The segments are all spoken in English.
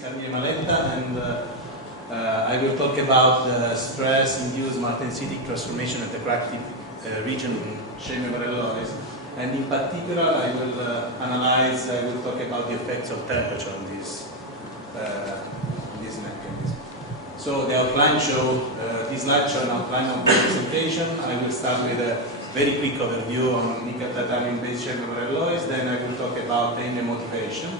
And I will talk about the stress-induced martensitic transformation at the crack tip region in shale member alloys. And in particular, I will talk about the effects of temperature on this mechanism. So the outline this slide shows an outline of the presentation. I will start with a very quick overview on nickel titanium-based shale member alloys. Then I will talk about aim and motivation,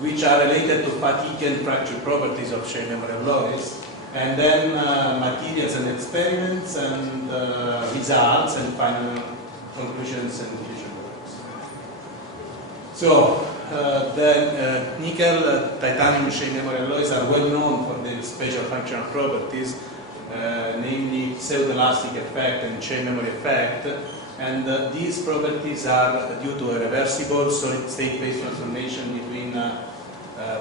which are related to fatigue and fracture properties of shale member alloys, and then materials and experiments and results and final conclusions and future works. So the nickel titanium shale member alloys are well known for their special functional properties, namely pseudoelastic effect and chain memory effect. And these properties are due to a reversible solid-state phase transformation between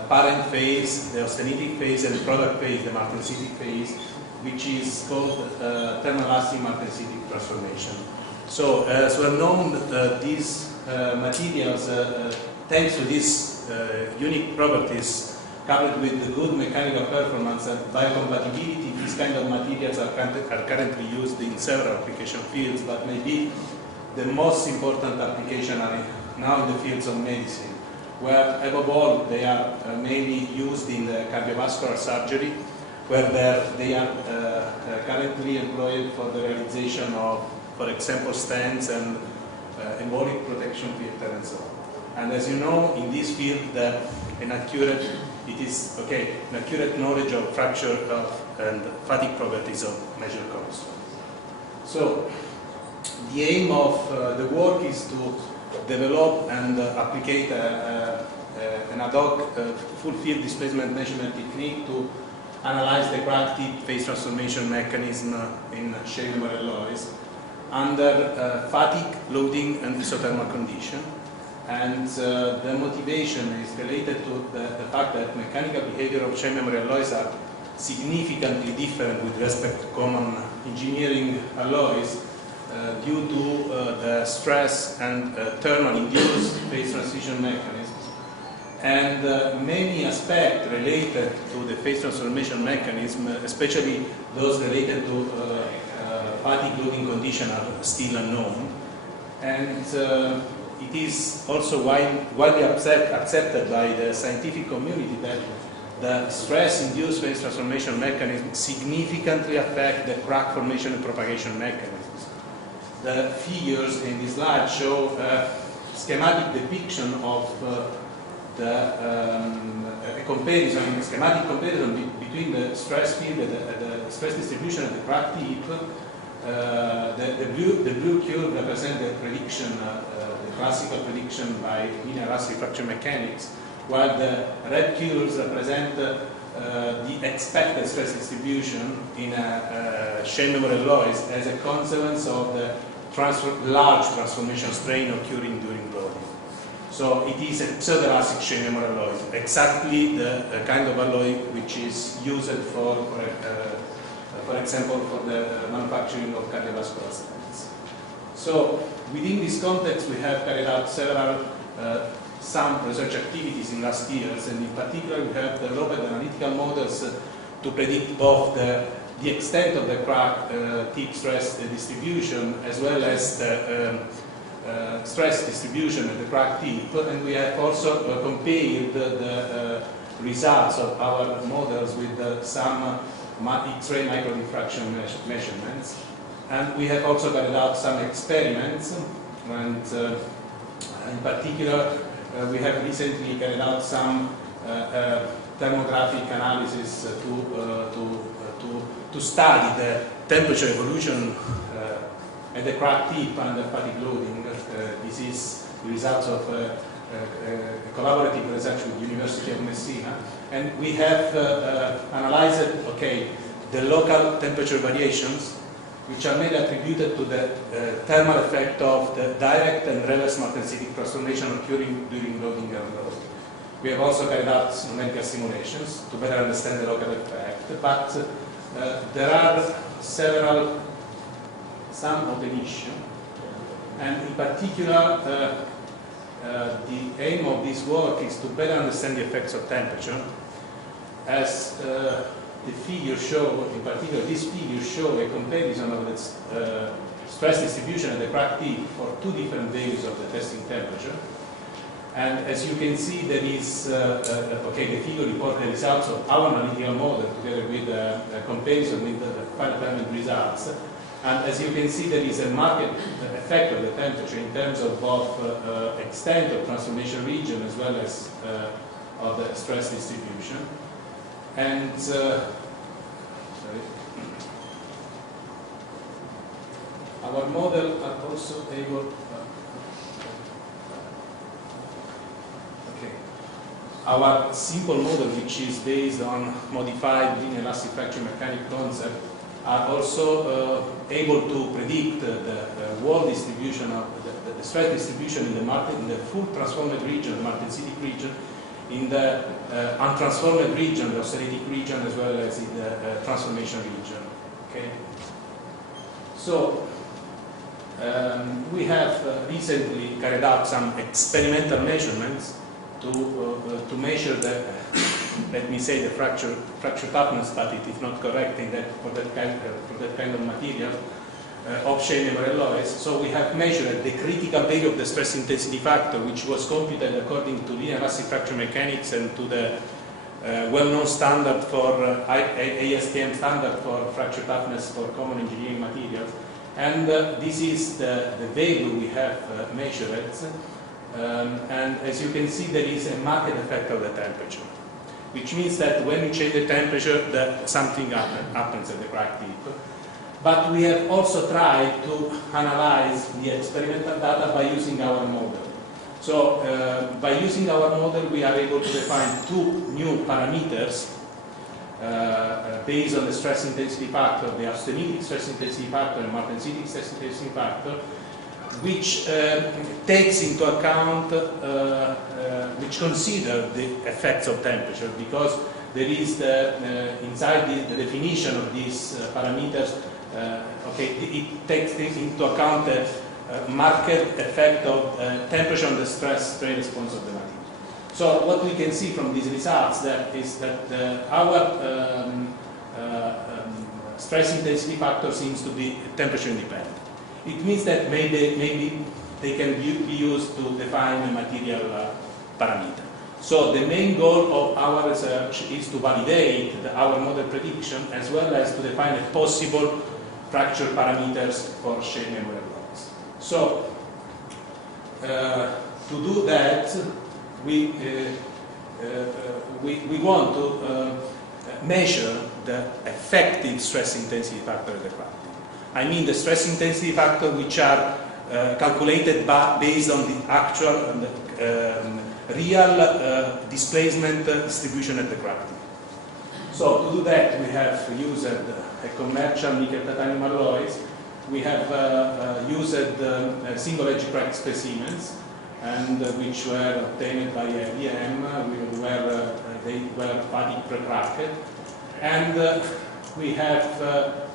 parent phase, the austenitic phase, and product phase, the martensitic phase, which is called thermoelastic martensitic transformation. So, as well known, these materials, thanks to these unique properties, coupled with the good mechanical performance and biocompatibility, these kind of materials are currently used in several application fields, but maybe the most important application are now in the fields of medicine, where above all they are mainly used in the cardiovascular surgery, where they are currently employed for the realization of, for example, stents and embolic protection filter and so on. And as you know, in this field, an accurate knowledge of fracture and fatigue properties of measured cones. So, the aim of the work is to develop and apply an ad hoc full field displacement measurement technique to analyze the crack tip phase transformation mechanism in shale member alloys under fatigue, loading, and isothermal condition. And the motivation is related to the fact that mechanical behavior of shale member alloys are significantly different with respect to common engineering alloys due to the stress and thermal induced phase transition mechanisms. And many aspects related to the phase transformation mechanism, especially those related to fatigue loading condition, are still unknown. And it is also widely accepted by the scientific community that the stress-induced phase transformation mechanism significantly affect the crack formation and propagation mechanisms. The figures in this slide show a schematic depiction of schematic comparison between the stress field and the stress distribution at the crack tip. The blue curve represents the prediction, the classical prediction by linear elastic fracture mechanics, while the red curves represent the expected stress distribution in shale member alloys as a consequence of the large transformation strain occurring during loading. So it is a pseudoelastic shale member alloy, exactly the kind of alloy which is used for example, for the manufacturing of cardiovascular stents. So within this context, we have carried out some research activities in last years, and in particular, we have developed analytical models to predict both the extent of the crack tip stress distribution as well as the stress distribution at the crack tip, and we have also compared the results of our models with some X-ray microdiffraction measurements. And we have also carried out some experiments, and in particular, we have recently carried out some thermographic analysis to study the temperature evolution at the crack tip under fatigue loading. This is the results of collaborative research with the University of Messina, and we have analyzed the local temperature variations, which are mainly attributed to the thermal effect of the direct and reverse martensitic transformation occurring during loading and unloading. We have also carried out numerical simulations to better understand the local effect, but there are some open issues, and in particular, the aim of this work is to better understand the effects of temperature as the figure show, in particular this figure show a comparison of the stress distribution at the crack tip for two different values of the testing temperature. And as you can see, there is, okay, the figure reports the results of our analytical model together with a comparison with the final climate results. And as you can see, there is a marked effect of the temperature in terms of both extent of transformation region as well as of the stress distribution. And our model are also able. Our simple model, which is based on modified linear elastic fracture mechanics concept, are also able to predict the wall distribution of the stress distribution in the full transformed region, the martensite region, in the untransformed region, the austenitic region, as well as in the transformation region. Okay. So we have recently carried out some experimental measurements to measure the, let me say, the fracture toughness, but it is not correct in that for that kind of material of shale membrane alloys. So we have measured the critical value of the stress intensity factor, which was computed according to linear elastic fracture mechanics and to the well-known standard for ASTM standard for fracture toughness for common engineering materials. And this is the value we have measured. And as you can see, there is a marked effect of the temperature, which means that when you change the temperature, something happens at the crack tip. But we have also tried to analyze the experimental data by using our model. So by using our model, we are able to define two new parameters based on the stress intensity factor, the austenitic stress intensity factor and martensite stress intensity factor, which takes into account, which consider the effects of temperature, because there is inside the definition of these parameters, okay, it takes into account the marked effect of temperature on the stress strain response of the material. So what we can see from these results is that our stress intensity factor seems to be temperature independent. It means that maybe they can be used to define a material parameter. So the main goal of our research is to validate our model prediction as well as to define a possible fracture parameters for shale membrane alloys. So to do that, we want to measure the effective stress intensity factor of the crack. I mean the stress intensity factor which are calculated based on the actual real displacement distribution at the crack tip. So to do that, we have used a commercial nickel titanium alloys. We have used single-edge crack specimens, and which were obtained by IBM, where they were fatigue pre-cracked, and we have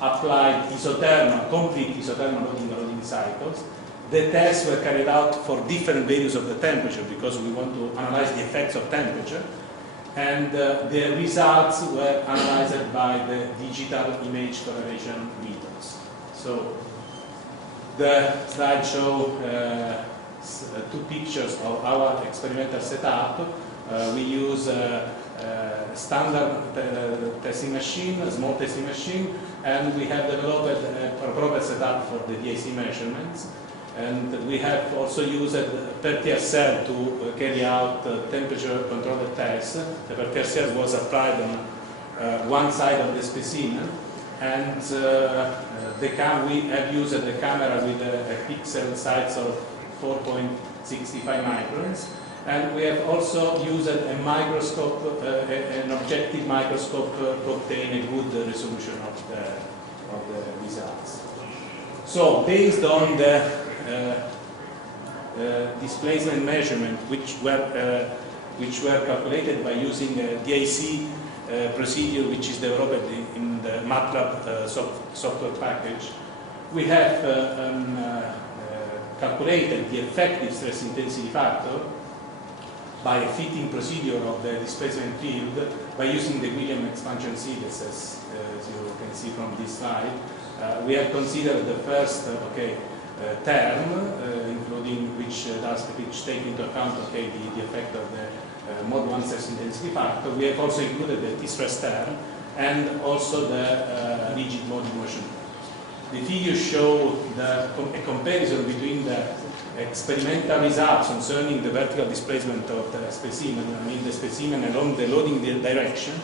applied isothermal, complete isothermal loading cycles. The tests were carried out for different values of the temperature because we want to analyze the effects of temperature, and the results were analyzed by the digital image correlation methods. So the slide shows two pictures of our experimental setup. We use a standard testing machine, a small testing machine, and we have developed a proper setup for the DIC measurements. And we have also used Peltier cell to carry out temperature controlled tests. The Peltier cell was applied on one side of the specimen, and we have used the camera with a pixel size of 4.65 microns. And we have also used a microscope, an objective microscope, to obtain a good resolution of the results. So, based on the displacement measurement, which were calculated by using a DIC procedure, which is developed in the MATLAB software package, we have calculated the effective stress intensity factor by a fitting procedure of the displacement field by using the William expansion series, as you can see from this slide. We have considered the first term, including which take into account the effect of the mod 1 stress intensity factor. We have also included the T-stress term and also the rigid mode motion. The figures show a comparison between the experimental results concerning the vertical displacement of the specimen, the specimen along the loading direction,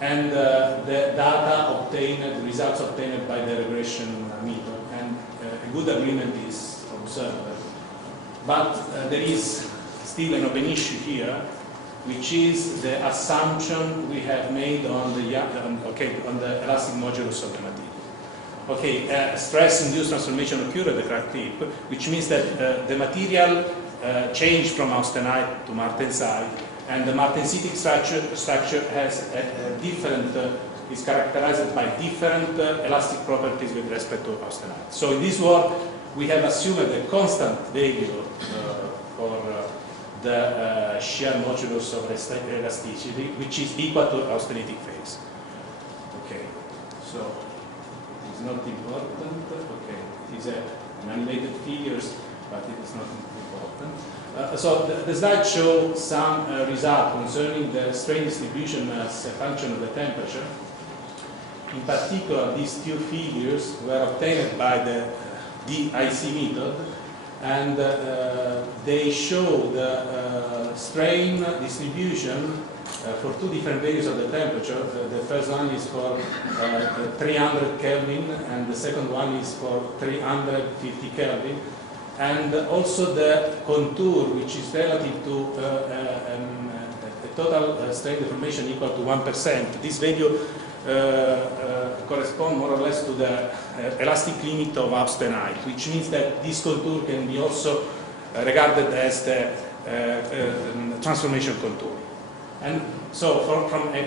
and the data obtained, the results obtained by the regression method, and a good agreement is observed. But there is still an open issue here, which is the assumption we have made on the elastic modulus of the material. Stress-induced transformation occurred at the crack tip, which means that the material changed from austenite to martensite, and the martensitic structure has a different, is characterized by different elastic properties with respect to austenite. So in this work, we have assumed a constant value for the shear modulus of elasticity, which is equal to austenitic phase. Okay, so not important. Okay, it is an animated figures, but it is not important. So the slide shows some result concerning the strain distribution as a function of the temperature. In particular, these two figures were obtained by the DIC method, and they show the strain distribution for two different values of the temperature. The first one is for 300 Kelvin, and the second one is for 350 Kelvin. And also the contour, which is relative to a total strain deformation equal to 1%. This value corresponds more or less to the elastic limit of austenite, which means that this contour can be also regarded as the transformation contour. And so from a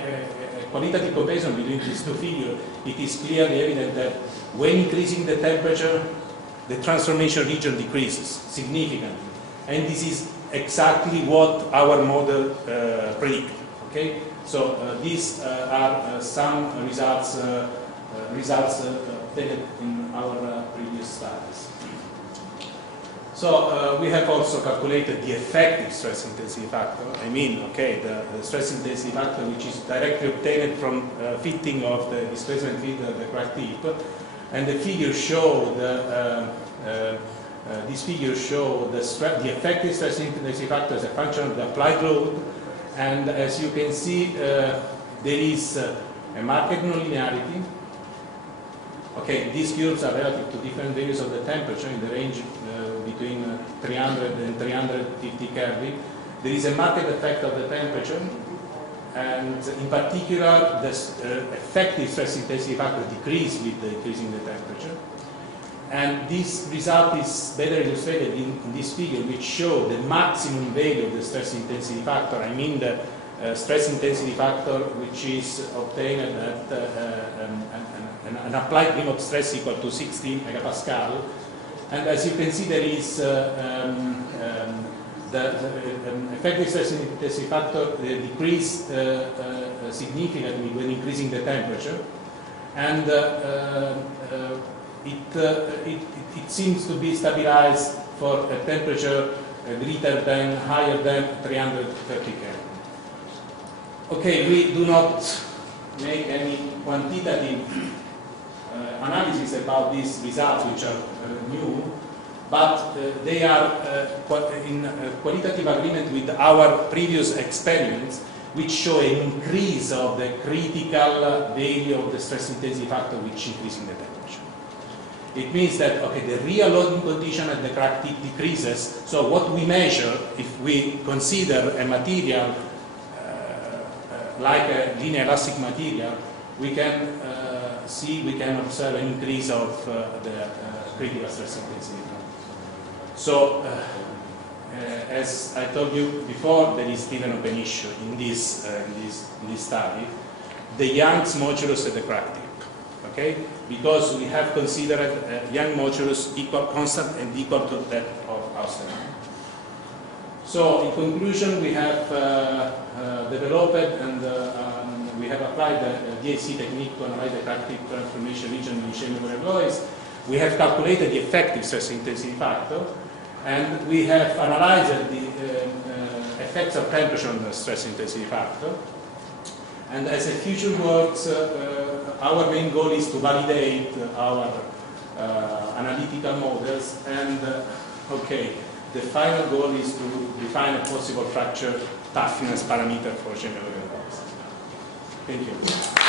qualitative comparison between these two figures, it is clearly evident that when increasing the temperature, the transformation region decreases significantly. And this is exactly what our model predicts. Okay? So these are some results obtained in our previous studies. So we have also calculated the effective stress intensity factor. The stress intensity factor, which is directly obtained from fitting of the displacement field at the crack tip, and the figures show these figures show the effective stress intensity factor as a function of the applied load, and as you can see, there is a marked nonlinearity. Okay, these curves are relative to different values of the temperature in the range between 300 and 350 Kelvin. There is a marked effect of the temperature, and in particular, the effective stress intensity factor decreases with the increasing the temperature. And this result is better illustrated in this figure, which shows the maximum value of the stress intensity factor. The stress intensity factor which is obtained at an applied limit of stress equal to 16 megapascal. And as you can see, there is the effective stress intensity factor decreased significantly when increasing the temperature, and it seems to be stabilized for a temperature higher than 330 Kelvin. Okay, we do not make any quantitative analysis about these results, which are new, but they are in qualitative agreement with our previous experiments, which show an increase of the critical value of the stress intensity factor, which increasing the temperature. It means that the real loading condition at the crack tip decreases. So what we measure, if we consider a material like a linear elastic material, we can observe an increase of the critical stress intensity factor. So, as I told you before, there is still an open issue in this study, the Young's modulus at the crack tip. Okay, because we have considered Young modulus constant and equal to that of austenite. So, in conclusion, we have developed and we have applied the DAC technique to analyze the crack tip transformation region in chain memory alloys. We have calculated the effective stress intensity factor, and we have analyzed the effects of temperature on the stress intensity factor. And as a future works, our main goal is to validate our analytical models, and the final goal is to define a possible fracture toughness parameter for chain memory alloys. Thank you.